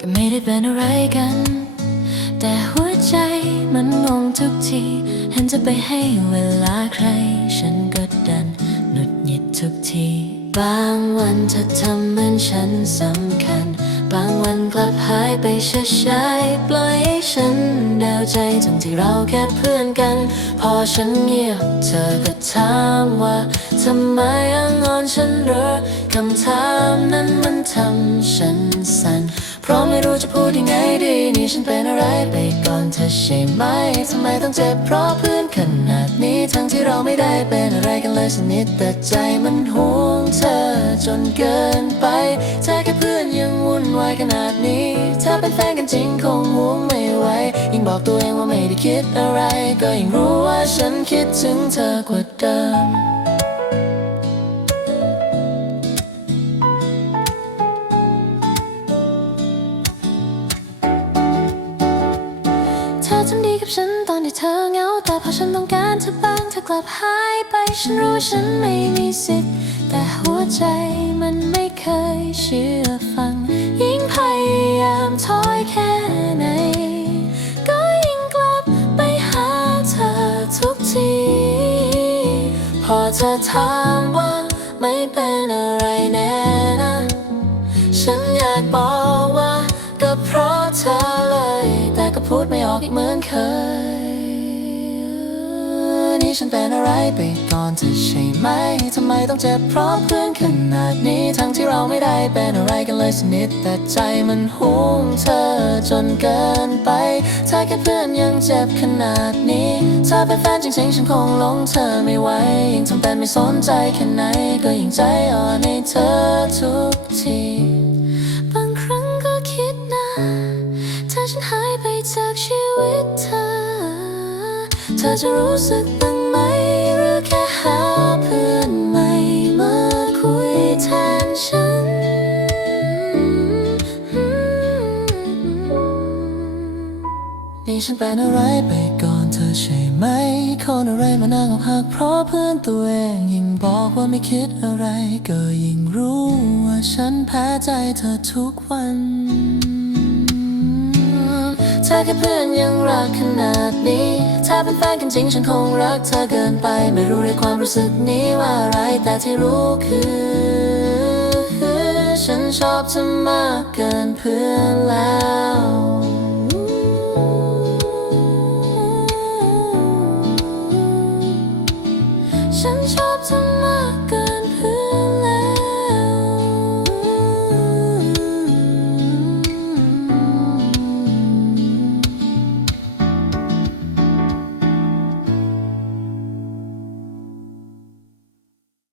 ก็ไม่ได้เป็นอะไรกัน แต่หัวใจมันงงทุกที เห็นจะไปให้เวลาใคร ฉันก็ดันหงุดหงิดทุกที บางวันเธอทำเหมือนฉันสำ บางวันกลับหายไปช้าๆปล่อยให้ฉันเดาใจทั้งที่เราแค่เพื่อนกัน พอฉันเงียบเธอก็ถามว่าทำไมยังงอนฉันเหรอคำถามนั้นมันทำฉันสั่นเพราะไม่รู้จะพูดยังไงดีนี่ฉันเป็นอะไรไปก่อนเธอใช่ไหมทำไมต้องเจ็บเพราะเพื่อนขนาดนี้ทั้งที่เราไม่ได้เป็นอะไรกันเลยสักนิดแต่ใจมันห่วงเธอจนเกินไปถ้าแค่เพื่อน วุ่นวายขนาดนี้ ถ้าเป็นแฟนกันจริงคงห่วงไม่ไหวยิ่งบอกตัวเองว่าไม่ได้คิดอะไร ก็ยิ่งรู้ว่าฉันคิดถึงเธอกว่าเดิมเธอทำดีกับฉันตอนที่เธอเหงา แต่พอฉันต้องการเธอบ้างเธอกลับหายไป ฉันรู้ฉันไม่มีสิทธิ์ แต่หัวใจมันไม่เคยเชื่อฟัง พยายามถอยแค่ไหน ก็ยิ่งกลับไปหาเธอทุกที พอเธอถามว่าไม่เป็นอะไรแน่นะ ฉันอยากบอกว่าก็เพราะเธอเลย แต่ก็พูดไม่ออกอีกเหมือนเคย ฉันเป็นอะไรไปก่อนเธอใช่ไหม ทำไมต้องเจ็บเพราะเพื่อนขนาดนี้ ทั้งที่เราไม่ได้เป็นอะไรกันเลยสักนิดแต่ใจมันห่วงเธอจนเกินไป ถ้าแค่เพื่อนยังเจ็บขนาดนี้ ถ้าเป็นแฟนจริงๆ ฉันคงหลงเธอไม่ไหวยิ่งทำเป็นไม่สนใจแค่ไหน ก็ยิ่งใจอ่อนให้เธอทุกทีบางครั้งก็คิดนะ ถ้าฉันหายไปจากชีวิตเธอ เธอจะรู้สึกบ้ง นี่ฉันเป็นอะไรไปก่อนเธอใช่ไหม คนอะไรมานั่งอกหักเพราะเพื่อนตัวเองยิ่งบอกว่าไม่คิดอะไร ก็ยิ่งรู้ว่าฉันแพ้ใจเธอทุกวันถ้าแค่เพื่อนยังรักขนาดนี้ ถ้าเป็นแฟนกันจริงฉันคงรักเธอเกินไป ไม่รู้ในความรู้สึกนี้ว่าอะไร แต่ที่รู้คือ ฉันชอบเธอมากเกินเพื่อนแล้ว 深秋